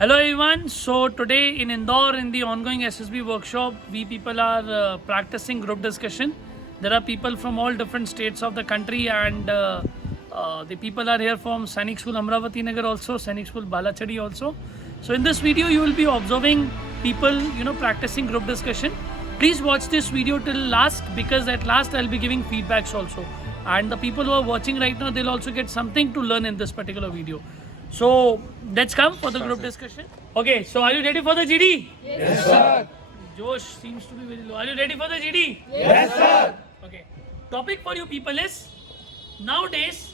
Hello everyone. So today in Indore in the ongoing SSB workshop, we people are practicing group discussion. There are people from all different states of the country and the people are here from Sainik School Amravati Nagar also, Sainik School Balachadi also. So in this video you will be observing people practicing group discussion. Please watch this video till last because at last I'll be giving feedbacks also. And the people who are watching right now, they'll also get something to learn in this particular video. So let's come for the group discussion. Okay, so are you ready for the GD? Yes, sir. Josh seems to be very low. Are you ready for the GD? Yes, sir. Okay. Topic for you people is, nowadays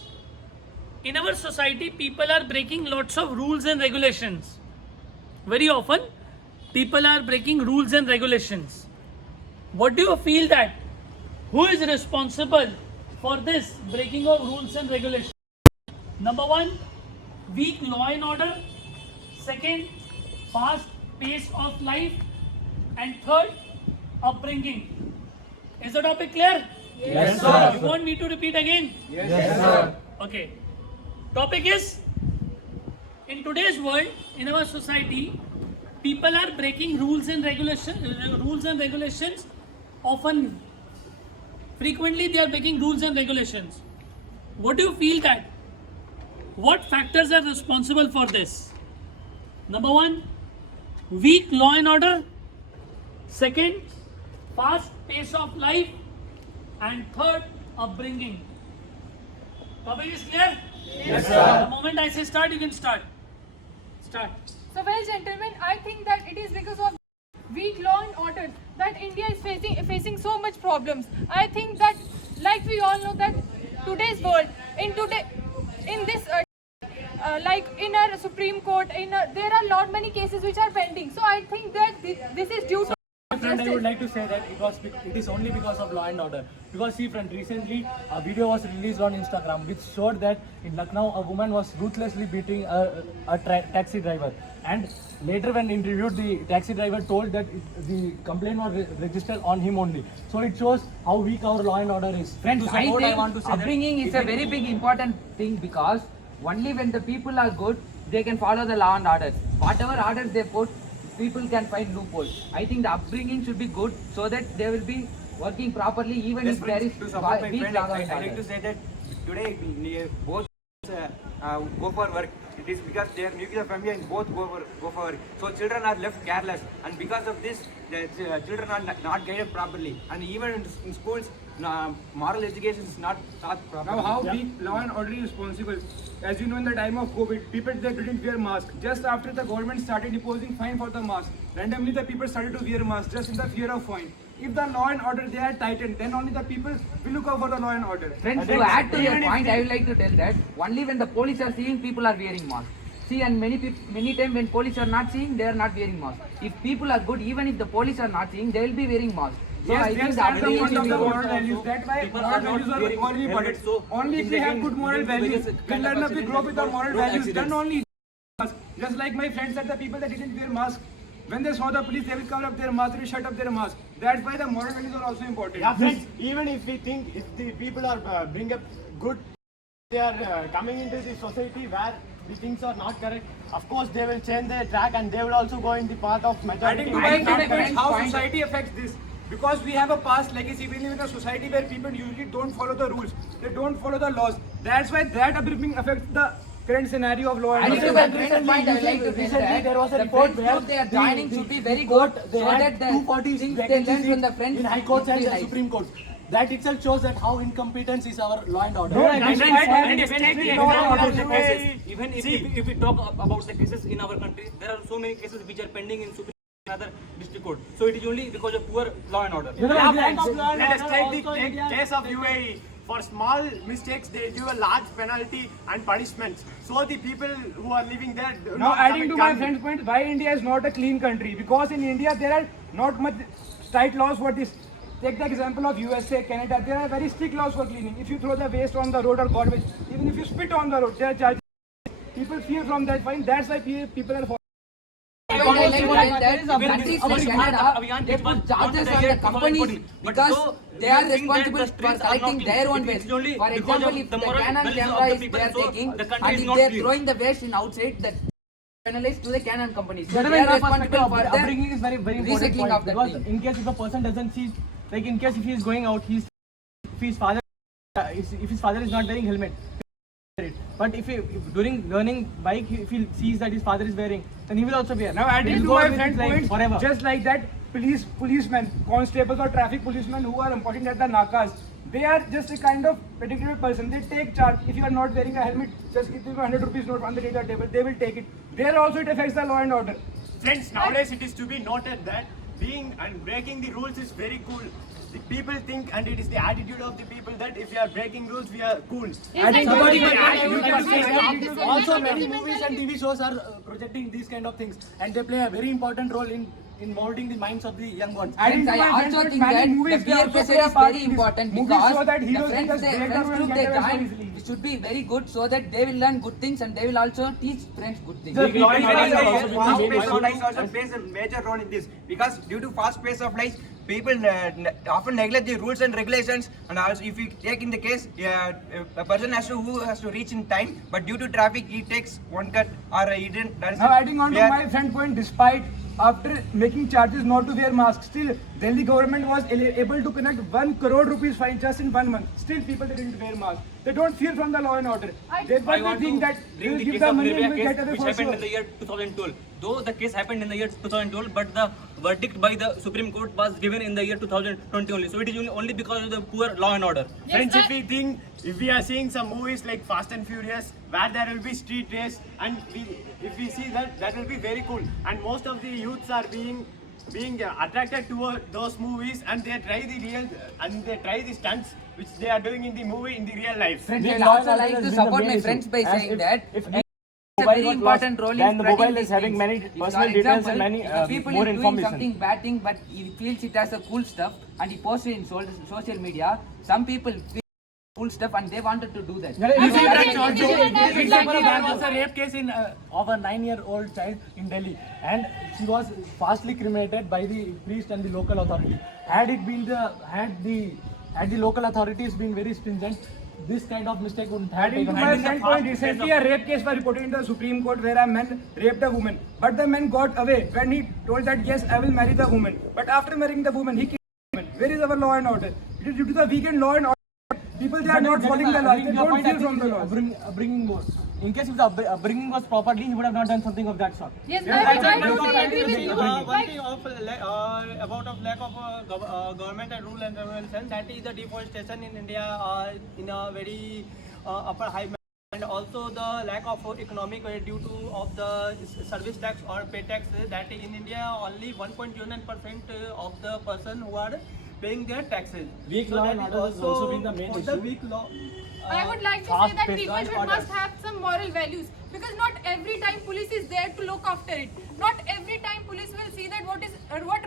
in our society people are breaking lots of rules and regulations. Very often people are breaking rules and regulations. What do you feel that who is responsible for this breaking of rules and regulations? Number one, weak law and order. Second, fast pace of life. And third, upbringing. Is the topic clear? Yes, sir. You want me to repeat again? Yes, sir. Okay. Topic is, in today's world, in our society, people are breaking rules and regulations often. Frequently they are breaking rules and regulations. What do you feel that? What factors are responsible for this? Number one, weak law and order. Second, fast pace of life. And third, upbringing. Topic is clear? Yes, sir. The moment I say start, you can start. Start. So, well, gentlemen, I think that it is because of weak law and order that India is facing so much problems. I think that, like we all know, that today's world, in this like in our Supreme Court, there are lot many cases which are pending. So I think that this is due to Friend, I would like to say that it is only because of law and order. Because see friend, recently a video was released on Instagram which showed that in Lucknow a woman was ruthlessly beating a taxi driver. And later when interviewed, the taxi driver told that the complaint was registered on him only. So it shows how weak our law and order is. Friends, To I support, think want to say upbringing is a very big important thing because only when the people are good, they can follow the law and orders. Whatever orders they put, people can find loopholes. I think the upbringing should be good so that they will be working properly even if there is to support my weak friend, law I and like to orders. say that today both go for work. It is because they are nuclear family and both go for work. So children are left careless, and because of this, the children are not guided properly. And even in schools, moral education is not taught properly. Now, how big law and order is responsible? As you know, in the time of COVID, people they didn't wear masks. Just after the government started imposing fine for the mask, randomly the people started to wear masks just in the fear of fine. If the law and order they are tightened, then only the people will look out for the law and order. Friends, to add to your point, I would like to tell that only when the police are seeing, people are wearing masks. See, and many times when police are not seeing, they are not wearing masks. If people are good, even if the police are not seeing, they will be wearing masks. So Yes, I they are think the starting upbringing from should the be moral good. values. That's why moral values are only important. Only if we have good moral values, we learn up, we grow with our moral values. Then only just like my friends said, the people that didn't wear masks, when they saw the police, they will cover up their mask, they will shut up their mask. That's why the moral values are also important. Yeah, friends, even if we think if the people are bring up good, they are coming into the society where the things are not correct, of course they will change their track and they will also go in the path of majority. Adding to I my think the friends, how point- society affects this. Because we have a past legacy, we live in a society where people usually don't follow the rules, they don't follow the laws. That's why that upbringing affects the current scenario of law and Adding to order. that friend's point, I would like to tell Recently, there was a that the report friends where group they are the- joining the- should be very the good court, they so had that the 240 things they vacancies learn from the friends in High Courts and realize. Supreme Court. That itself shows that how incompetence is our law and order. And if we talk about the cases in our country, there are so many cases which are pending in Supreme and other district court. So it is only because of poor law and order. Let us take the case of UAE. For small mistakes, they give a large penalty and punishments. So the people who are living there. do Now not adding to commit my crime. friend's point, why India is not a clean country? Because in India there are not much tight laws for this. Take the example of USA, Canada. There are very strict laws for cleaning. If you throw the waste on the road or garbage, even if you spit on the road, there are charges. People fear from that fine. That's why people are. I would like to tell that countries like Canada, they put charges on the companies because they are responsible for collecting their own waste. For example, if the Canon camera is they are taking and if they are throwing the waste in outside, the penalized to the Canon companies. So That they way, are my responsible perspective for of the upbringing is very important recycling point, of that because thing. in case if a person doesn't see, like in case if he is going out, if his father is not wearing helmet, but if during learning bike, if he sees that his father is wearing, then he will also wear. Now adding He to will go my with it, friend like, point, forever. just like that, policemen, constables or traffic policemen who are important at the nakas, they are just a kind of particular person. They take charge. If you are not wearing a helmet, just give them 100 rupees note on the data table. They will take it. There also it affects the law and order. Friends, nowadays it is to be noted that being and breaking the rules is very cool. The people think, and it is the attitude of the people, that if we are breaking rules, we are cool. Exactly. Somebody Exactly. might Exactly. argue that Exactly. say, also many movies and TV shows are projecting these kind of things, and they play a very important role in molding the minds of the young ones. Adding Friends, to I my also friend think point, that many movies, the they peer also pressure play a is part very in this. important Movies because show that the heroes friends just they, break friends away to and they get away so join easily. should be very good so that they will learn good things and they will also teach friends good things. The law and order has also been Fast made pace by of life also plays a major role in this, because due to fast pace of life, people often neglect the rules and regulations. And also, if you take in the case, a person who has to reach in time, but due to traffic, he takes one cut or he didn't. Now adding on to my friend point, despite after making charges not to wear masks, still Delhi government was able to connect 1 crore rupees fine just in 1 month. Still people didn't wear masks. They don't fear from the law and order. They think that they will give the money and will get away which for happened sure. in the year 2012. Though the case happened in the year 2012, but the verdict by the Supreme Court was given in the year 2020 only. So it is only because of the poor law and order. Friends, if we are seeing some movies like Fast and Furious, where there will be street race, and if we see that will be very cool. And most of the youths are being attracted to those movies, and they try the stunts which they are doing in the movie in the real life. Friends, The I law also and like order to has been the support main my issue. friends by As saying that if it's a mobile very got important lost, role then in the spreading mobile these is having things. many If, personal for details example, and many if people more is doing information. something bad thing but he feels it as a cool stuff and he posts it in social media, some people feel cool stuff and they wanted to do that. You see, Exactly. that's also, Exactly. for example, there was a rape case of a 9-year-old child in Delhi, and she was fastly cremated by the priest and the local authority. Had the local authorities been very stringent, this kind of mistake wouldn't have Adding to taken my place. friend point, recently a rape case was reported in the Supreme Court where a man raped a woman. But the man got away when he told that yes, I will marry the woman. But after marrying the woman, he killed the woman. Where is our law and order? It is due to the weakened law and order. People, they are not following the law. They don't fear from the law. Upbringing was. In case if the upbringing was properly, he would have not done something of that sort. Yes, I totally agree with you. One Like, thing of about of lack of government and rule and regulation, that is the deforestation in India in a very upper high, and also the lack of economic due to of the service tax or pay tax, that in India only 1.09% of the person who are paying their taxes. Weak law and order has also been the main for the issue. weak law. I would like to say fast that paced people law and must have some moral values, because not every time police is there to look after it. Not every time police will see that what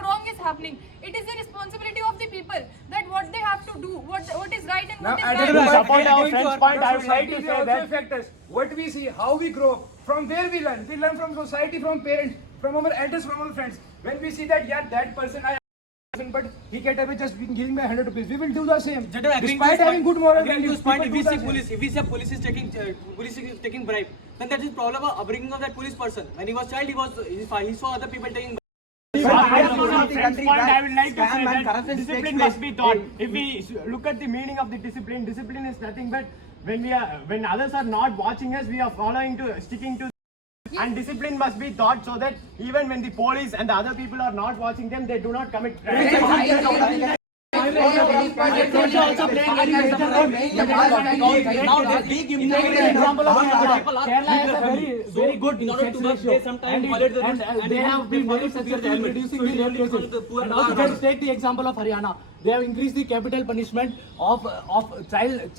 wrong is happening. It is the responsibility of the people that what they have to do, what is right and Now, what is adding to wrong. my support our point, friend's point, I would like society to may say also that affect us. What we see, how we grow up, from where we learn. We learn from society, from parents, from our elders, from our friends. When we see that, yeah, that person, but he get away just giving me 100 rupees, we will do the same. Despite having good moral values, people do the same. If we say police is taking bribe, then that is problem of upbringing of that police person. When he was child, he saw other people taking. I would like to say that discipline must be taught. If we look at the meaning of the discipline, discipline is nothing but when others are not watching us, we are sticking to. And discipline must be taught so that even when the police and the other people are not watching them, they do not commit crimes. example of Kerala has a very good sex ratio, and they have been very successful in reducing the rape cases. And also, let's take the example of Haryana. They have increased the capital punishment of child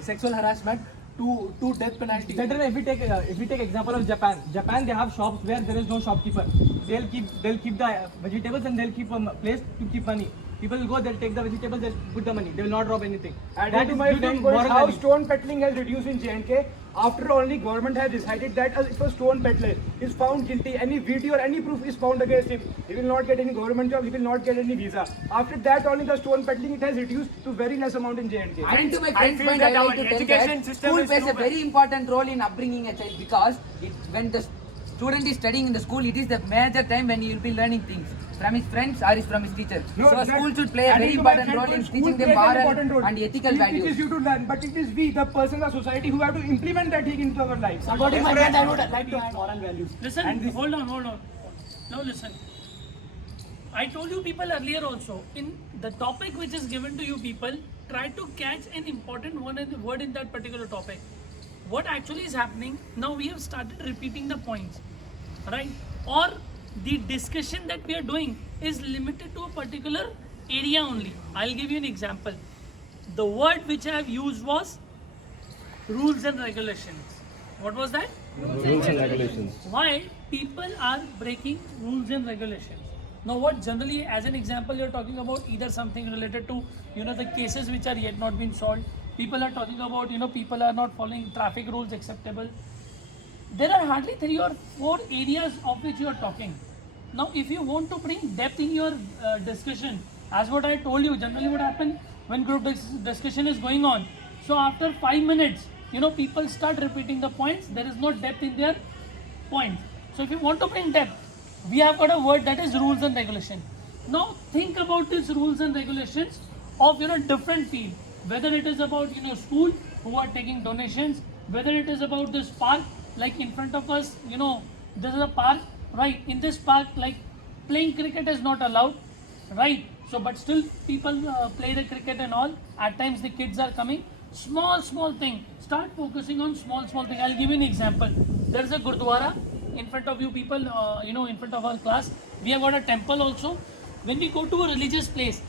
sexual harassment to death penalty. Certainly, if we take example of Japan, they have shops where there is no shopkeeper. They'll keep the vegetables and they'll keep a place to keep money. People will go, they'll take the vegetables, they'll put the money. They will not rob anything. Adding to my friend point, how stone peddling has reduced in J&K. After only government has decided that if a stone peddler is found guilty, any video or any proof is found against him, he will not get any government job, he will not get any visa. After that only the stone peddling, it has reduced to very less amount in J&K. And to my I friend's feel point, that I our like to tell education that system school is plays too a very important role in upbringing a child, because when the student is studying in the school, it is the major time when he will be learning things from his friends or is from his teacher. No, So that- school should play a very adding to my important friend role in point, teaching school them plays an moral important role. and ethical It values. teaches you to learn, but it is we, the persons of society, who have to implement that thing into our lives. Supporting my friend, I would like to add moral values. Listen, And this, hold on. Now listen. I told you people earlier also, in the topic which is given to you people, try to catch an important word in that particular topic. What actually is happening, now we have started repeating the points, right? Or the discussion that we are doing is limited to a particular area only. I'll give you an example. The word which I have used was rules and regulations. What was that? Rules and regulations. Why people are breaking rules and regulations. Now what generally, as an example, you're talking about either something related to, the cases which are yet not been solved. People are talking about, people are not following traffic rules acceptable. There are hardly 3 or 4 areas of which you are talking. Now if you want to bring depth in your discussion, as what I told you, generally what happens when group discussion is going on. So after 5 minutes, people start repeating the points. There is no depth in their points. So if you want to bring depth, we have got a word that is rules and regulation. Now think about these rules and regulations of different field. Whether it is about school who are taking donations, whether it is about this park, like in front of us, this is a park, right? In this park, like playing cricket is not allowed, right? So but still people play the cricket and all. At times the kids are coming. Small thing. Start focusing on small thing. I'll give you an example. There is a Gurdwara in front of you people, in front of our class. We have got a temple also. When we go to a religious place,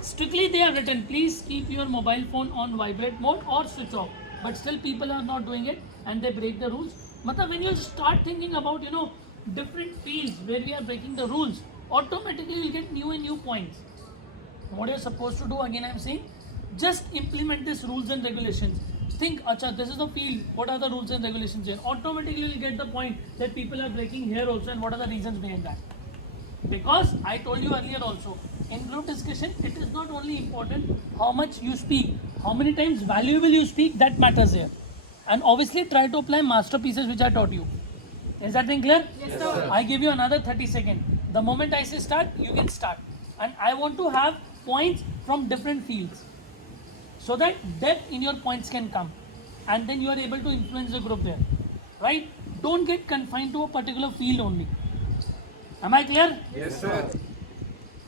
strictly they have written, please keep your mobile phone on vibrate mode or switch off. But still people are not doing it and they break the rules. Matlab, when you start thinking about, different fields where we are breaking the rules, automatically you'll get new and new points. What you're supposed to do, again I'm saying, just implement these rules and regulations. Think, acha, this is the field, what are the rules and regulations here? Automatically you'll get the point that people are breaking here also and what are the reasons behind that. Because I told you earlier also, in group discussion, it is not only important how much you speak, how many times valuable you speak, that matters here. And obviously try to apply masterpieces which I taught you. Is that thing clear? Yes, sir. I give you another 30 seconds. The moment I say start, you can start. And I want to have points from different fields, so that depth in your points can come. And then you are able to influence the group there. Right? Don't get confined to a particular field only. Am I clear? Yes, sir.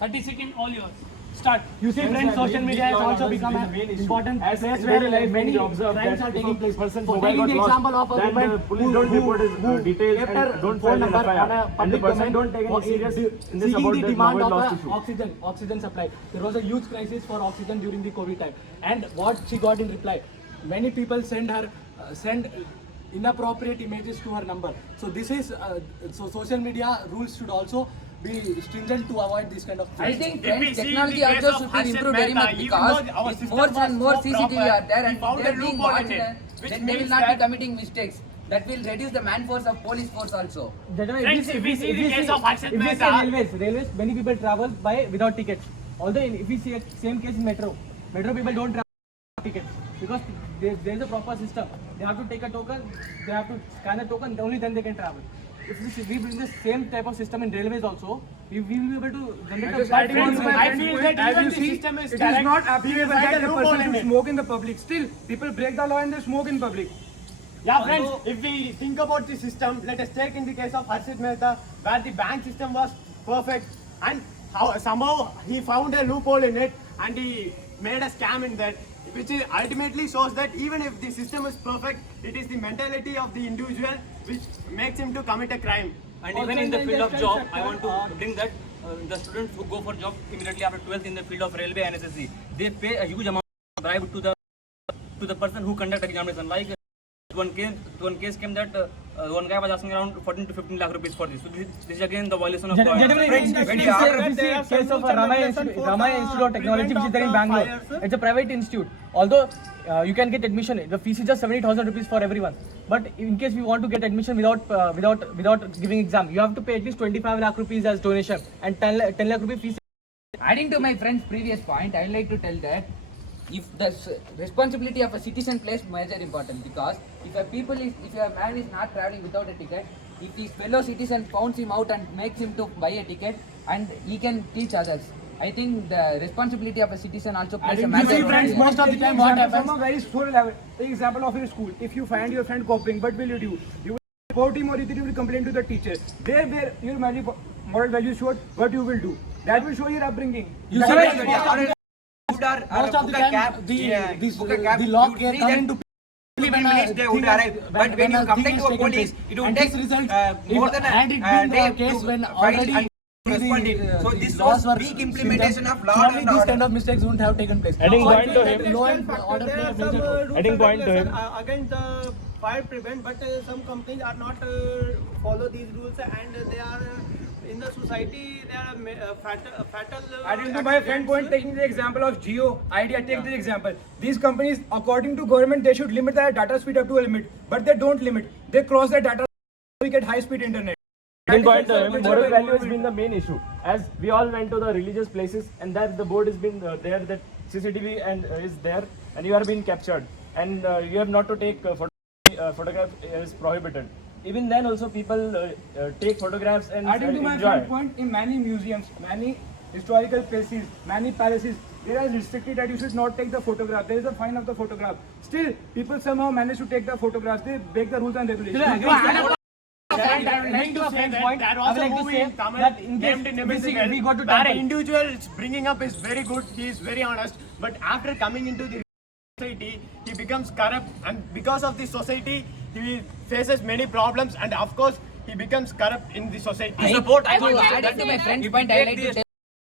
30 seconds, all yours. Start. you see, friends, social media has also become an important place where many crimes are taking place. For taking the example of a woman who kept her phone number on a public domain, seeking the demand of a oxygen supply. There was a huge crisis for oxygen during the COVID time, and what she got in reply, many people send inappropriate images to her number. So this is so social media rules should also be stringent to avoid this kind of things. I think friends, technology also should be improved very much because if more and more CCTV are there and they are being watched, then they will not be committing mistakes. That will reduce the man force of police force also. If we see railways, many people travel by without tickets. Although if we see a same case in metro people don't travel without tickets because there is a proper system. They have to take a token, they have to scan a token, only then they can travel. If we bring the same type of system in railways also, we will be able to generate a platform. I feel that even the system is not applicable that the person should smoke in the public. Still, people break the law and they smoke in public. Yeah, friends, if we think about the system, let us take in the case of Harshit Mehta, where the bank system was perfect and how somehow he found a loophole in it and he made a scam in that, which ultimately shows that even if the system is perfect, it is the mentality of the individual which makes him to commit a crime. And even in the field of job, I want to bring that the students who go for job immediately after 12th in the field of railway and SSC, they pay a huge amount of bribe to the person who conduct examination. Like one case came that one guy was asking around 14 to 15 lakh rupees for this. So this is again the violation of law. Case of Ramaya Institute of Technology, which is there in Bangalore. It's a private institute. Although you can get admission, the fees is just 70,000 rupees for everyone. But in case we want to get admission without giving exam, you have to pay at least 25 lakh rupees as donation and 10 lakh rupees fees. Adding to my friend's previous point, I would like to tell that if the responsibility of a citizen plays major important, because if a man is not traveling without a ticket, if his fellow citizen pounds him out and makes him to buy a ticket, and he can teach others. I think the responsibility of a citizen also plays a You massive see, role friends, here. most of the time what happens from a very slow level. Take example of your school. If you find your friend copying, what will you do? You will report him or you will complain to the teacher. There where your moral values showed, what you will do. That will show your upbringing. You That see, will- most of the time the law come into Only 10 minutes they would arrive. But when you complain to a police, it would take more than a day case to when file already and respond it. So this laws was were weak implementation of law surely and these order. kind of mistakes wouldn't have taken place. Adding So I point feel to that him. law and order play a major role. Adding point to him. Against the fire prevent, but some companies are not follow these rules, and they are in the society they are fatal. Adding to my friend point, taking the example of Jio, Idea, take the example. These companies, according to government, they should limit their data speed up to a limit, but they don't limit. They cross the data, we get high speed internet. Moral value has been the main issue. As we all went to the religious places, and that the board has been there, that CCTV and is there, and you are being captured, and you have not to take photograph is prohibited. Even then, also people take photographs and Adding to my enjoy. friend point, in many museums, many historical places, many palaces, there is restricted that you should not take the photograph. There is a fine of the photograph. Still, people somehow manage to take the photographs. They break the rules and regulations. Coming to same point, there was a movie in Tamil named Invisible, we go to where temple. an individual is bringing up is very good, he is very honest, but after coming into the society, he becomes corrupt, and because of this society, he faces many problems, and of course, he becomes corrupt in the society. I support, I to would add that to my if friend's you point, I take like to the tell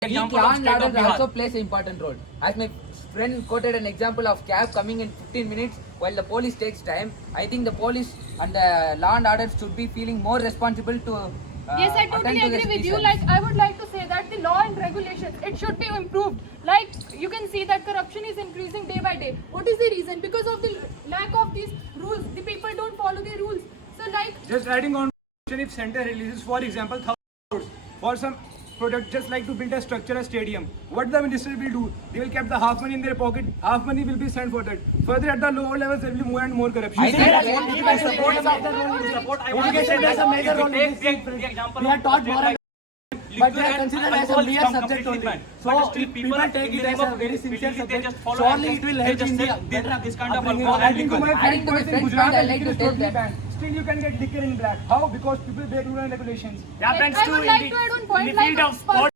weak example of law and state of order Bihar. also plays an important role. As my friend quoted an example of cab coming in 15 minutes while the police takes time. I think the police and the law and order should be feeling more responsible to Yes, I attend totally to the agree with you. citizens. Like, I would like to say that the law and regulations, it should be improved. Like, you can see that corruption is increasing day by day. What is the reason? Because of the lack of these rules. The people don't follow the rules. So, like, Just adding on, if center releases, for example, 1,000 crores for some product, just like to build a structure, a stadium, what the minister will do? They will keep the half money in their pocket, half money will be sent for that. Further, at the lower levels, there will be more and more corruption. I think Even support of the role in support. Education plays a major role in this. We are taught moral, but they are considered as a mere subject only. So if people take it as a very sincere subject, surely it will help in the better this kind of upbringing. Adding to my Adding friend to my point, in friend's Gujarat, point, I like liquor to is tell totally that- banned. Still, you can get liquor in black. How? Because people break rules and regulations. Yeah, friends, I too, would in like the- to add one in point, the like, field of sport,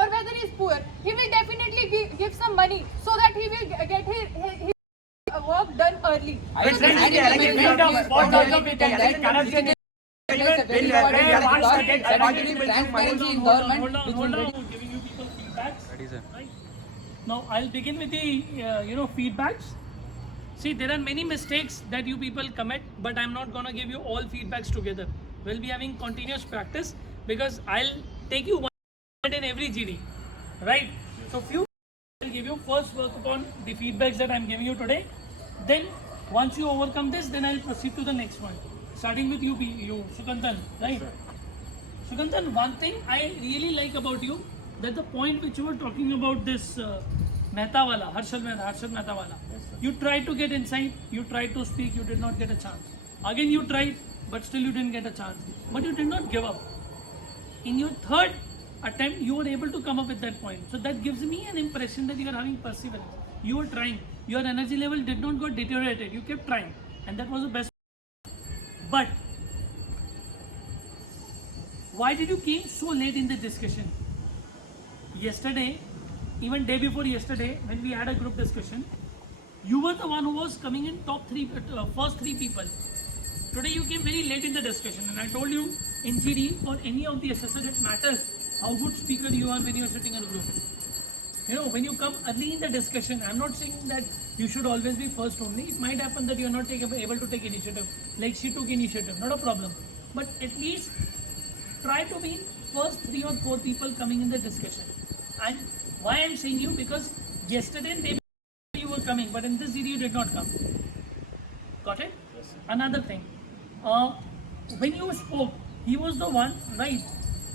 or whether he's poor, he will definitely give some money so that he will get his work done early. I think adding to my friend's point, I like to tell that corruption plays a very important where role wants to because get there will be everything transparency in government, which will Hold on, reduce. I'm giving you people feedbacks. Right? Now I'll begin with the feedbacks. See, there are many mistakes that you people commit, but I'm not gonna give you all feedbacks together. We'll be having continuous practice because I'll take you one in every GD, right? So few I'll give you first work upon the feedbacks that I'm giving you today. Then once you overcome this, then I'll proceed to the next one. Starting with you Sukantan, right? Sukantan, one thing I really like about you, that the point which you were talking about this Mehta wala, Harshad Mehta wala, you tried to get inside, you tried to speak, you did not get a chance. Again you tried, but still you didn't get a chance. But you did not give up. In your third attempt, you were able to come up with that point. So that gives me an impression that you are having perseverance. You were trying. Your energy level did not get deteriorated. You kept trying. And that was the best. But why did you came so late in the discussion? Yesterday, even day before yesterday, when we had a group discussion, you were the one who was coming in first three people. Today you came very late in the discussion, and I told you in GD or any of the assessors, it matters how good speaker you are when you are sitting in a group. You know, when you come early in the discussion, I'm not saying that you should always be first only. It might happen that you are not able to take initiative, like she took initiative, not a problem. But at least try to be first 3 or 4 people coming in the discussion. And why I'm saying you, because yesterday and day before you were coming, but in this GD you did not come. Got it? Yes. Another thing, when you spoke, he was the one, right?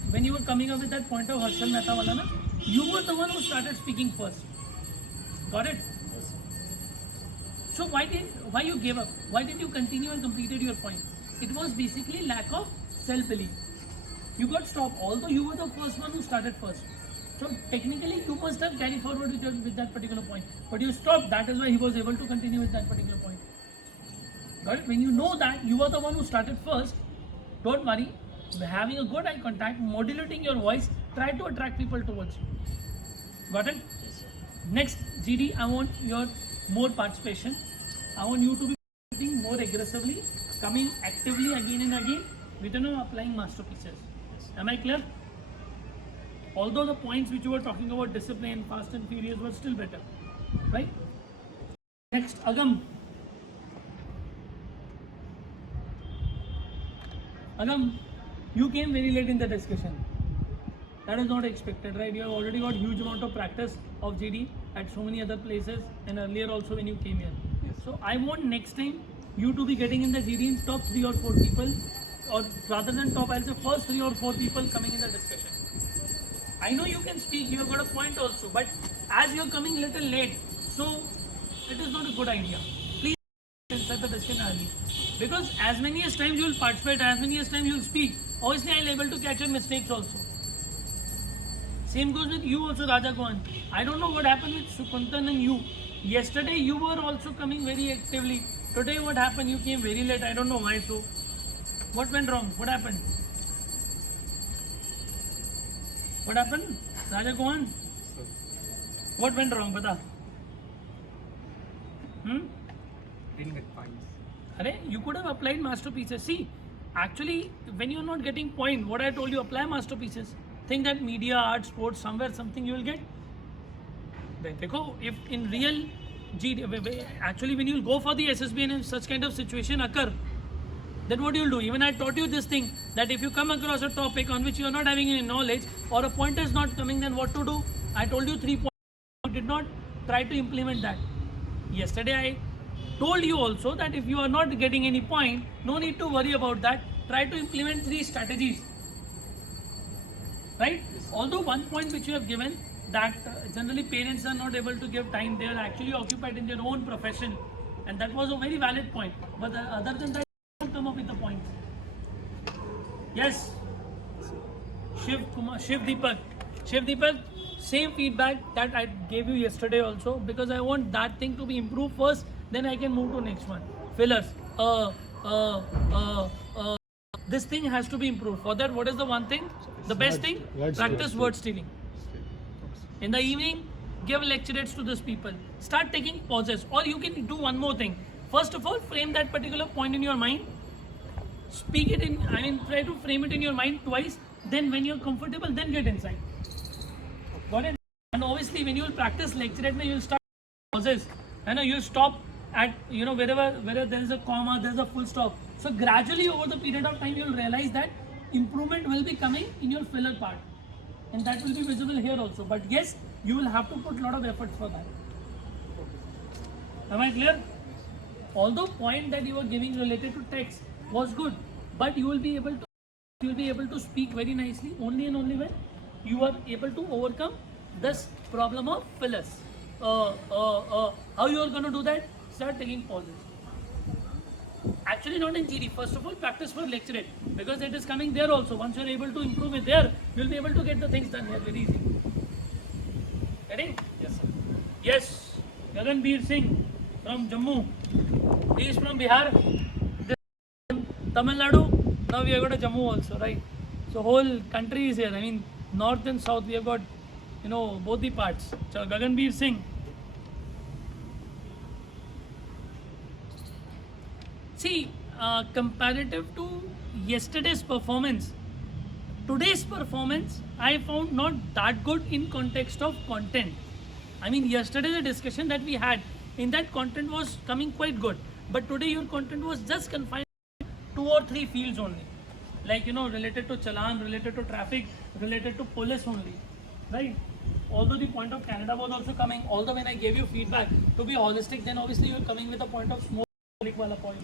When you were coming up with that point of Harshal Mehta wala na, you were the one who started speaking first. Got it? Yes. So why you gave up? Why did you continue and completed your point? it was basically lack of self-belief. You got stopped, although you were the first one who started first. So technically, you must have carried forward with that particular point. But you stopped. That is why he was able to continue with that particular point. Got it? When you know that you were the one who started first, don't worry. Having a good eye contact, modulating your voice, try to attract people towards you. Got it? Next, GD, I want your more participation. I want you to be participating more aggressively, coming actively again and again, with applying masterpieces. Am I clear? Although the points which you were talking about, discipline, fast and furious, were still better, right? Next, Agam. Agam, you came very late in the discussion. That is not expected, right? You have already got huge amount of practice of GD at so many other places and earlier also when you came here. Yes. So I want next time you to be getting in the GD in top 3 or 4 people, or rather than top, I'll say first 3 or 4 people coming in the discussion. I know you can speak, you have got a point also, but as you are coming little late, so it is not a good idea. Please set the discussion early. Because as many as times you will participate, as many as times you will speak, obviously I will able to catch your mistakes also. Same goes with you also, Raja Khan. I don't know what happened with Sukuntan and you. Yesterday you were also coming very actively. Today what happened? You came very late. I don't know why so. What went wrong? What happened? What happened? Raja Khan? What went wrong? Bata. Didn't get points. Arey, you could have applied masterpieces. See, actually, when you're not getting point, what I told you, apply masterpieces. Think that media, art, sports, somewhere something you will get. If in real GD, actually when you go for the SSB and if such kind of situation occur, then what you will do? Even I taught you this thing, that if you come across a topic on which you are not having any knowledge or a point is not coming, then what to do? I told you 3 points. You did not try to implement that. Yesterday I told you also that if you are not getting any point, no need to worry about that. Try to implement 3 strategies. Right? Although one point which you have given, that generally parents are not able to give time, they are actually occupied in their own profession, and that was a very valid point. But other than that, you don't come up with the points. Yes, Shiv Deepak, same feedback that I gave you yesterday also, because I want that thing to be improved first, then I can move to next one. Fillers. This thing has to be improved. For that, what is the one thing? The best thing? Practice word stealing. In the evening, give lectures to these people. Start taking pauses. Or you can do one more thing. First of all, frame that particular point in your mind. Speak it in, try to frame it in your mind twice. Then when you're comfortable, then get inside. Got it? And obviously, when you will practice lecture, you will start pauses. And you stop at, wherever there is a comma, there is a full stop. So gradually over the period of time, you will realize that improvement will be coming in your filler part. And that will be visible here also. But yes, you will have to put a lot of efforts for that. Am I clear? Although point that you were giving related to text was good, but you will be able to speak very nicely only and only when you are able to overcome this problem of fillers. How you are going to do that? Start taking pauses. Actually not in GD. First of all, practice for lecturate, because it is coming there also. Once you are able to improve it there, you will be able to get the things done here very easy. Ready? Yes, sir. Yes. Gaganbir Singh from Jammu. He is from Bihar. This is Tamil Nadu. Now we have got a Jammu also, right? So whole country is here. North and south we have got, both the parts. So Gaganbir Singh. See, comparative to yesterday's performance, today's performance I found not that good in context of content. Yesterday the discussion that we had, in that content was coming quite good. But today your content was just confined to 2 or 3 fields only. Like, related to Chalan, related to traffic, related to police only. Right? Although the point of Canada was also coming, although when I gave you feedback to be holistic, then obviously you are coming with a point of small wala point.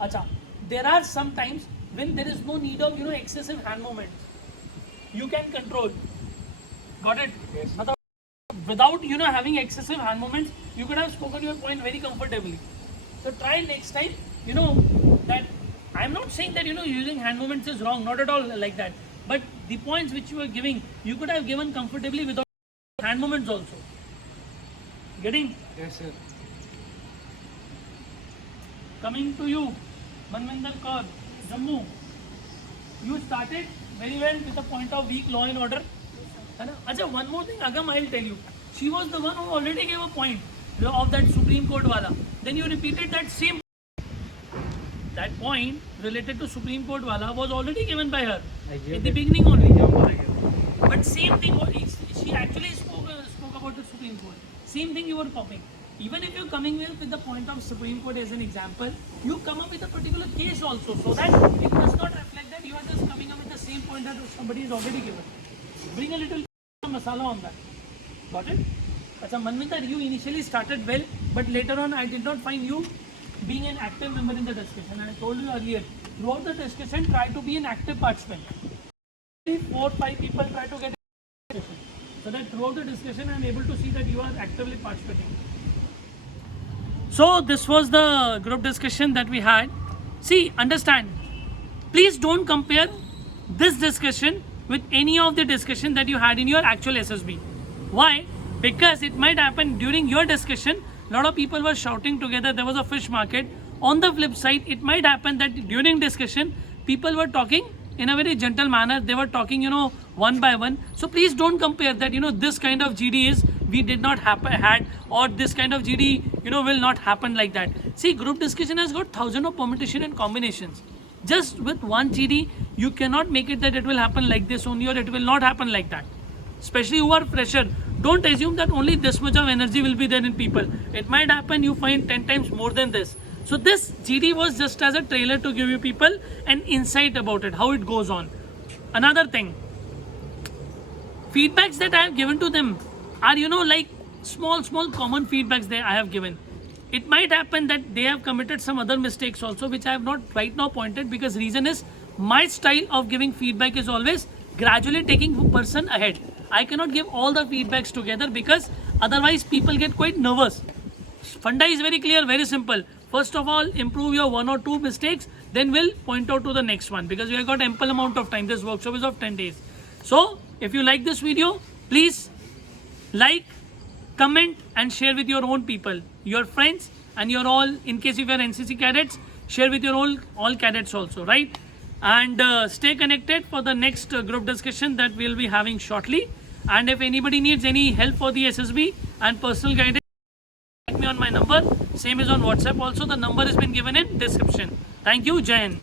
Acha. There are some times when there is no need of excessive hand movements. You can control. Got it? Yes. Without having excessive hand movements, you could have spoken your point very comfortably. So try next time, that I'm not saying that using hand movements is wrong, not at all like that. But the points which you were giving, you could have given comfortably without hand movements also. Getting? Yes, sir. Coming to you, Manvinder Kaur, Jammu. You started very well with the point of weak law and order. Acha, one more thing, Agam, I'll tell you. She was the one who already gave a point of that Supreme Court wala. Then you repeated that same. That point related to Supreme Court wala was already given by her in the beginning only. But same thing, she actually spoke about the Supreme Court. Same thing you were copying. Even if you're coming with the point of Supreme Court as an example, you come up with a particular case also, so that it does not reflect that you are just coming up with the same point that somebody is already given. Bring a little masala on that. Got it? Achha, Manvinder, you initially started well, but later on I did not find you being an active member in the discussion. I told you earlier, throughout the discussion, try to be an active participant. 4 or 5 people try to get a discussion, so that throughout the discussion I am able to see that you are actively participating. So this was the group discussion that we had. See, understand, please don't compare this discussion with any of the discussion that you had in your actual SSB. Why? Because it might happen during your discussion, a lot of people were shouting together, there was a fish market. On the flip side, it might happen that during discussion, people were talking in a very gentle manner, they were talking, one by one. So please don't compare that, this kind of GD is, we did not had, or this kind of GD, will not happen like that. See, group discussion has got thousands of permutation and combinations. Just with one GD, you cannot make it that it will happen like this only, or it will not happen like that. Especially who are fresher, don't assume that only this much of energy will be there in people. It might happen you find 10 times more than this. So this GD was just as a trailer to give you people an insight about it, how it goes on. Another thing, feedbacks that I have given to them are, like small common feedbacks that I have given. It might happen that they have committed some other mistakes also, which I have not right now pointed, because reason is my style of giving feedback is always gradually taking a person ahead. I cannot give all the feedbacks together, because otherwise people get quite nervous. Funda is very clear, very simple. First of all, improve your 1 or 2 mistakes, then we'll point out to the next one, because we have got ample amount of time. This workshop is of 10 days. So if you like this video, please like, comment and share with your own people, your friends, and your all, in case if you are NCC cadets, share with your all cadets also, right? And stay connected for the next group discussion that we'll be having shortly. And if anybody needs any help for the SSB and personal guidance, contact me on my number. Same is on WhatsApp also. The number has been given in description. Thank you. Jai Hind.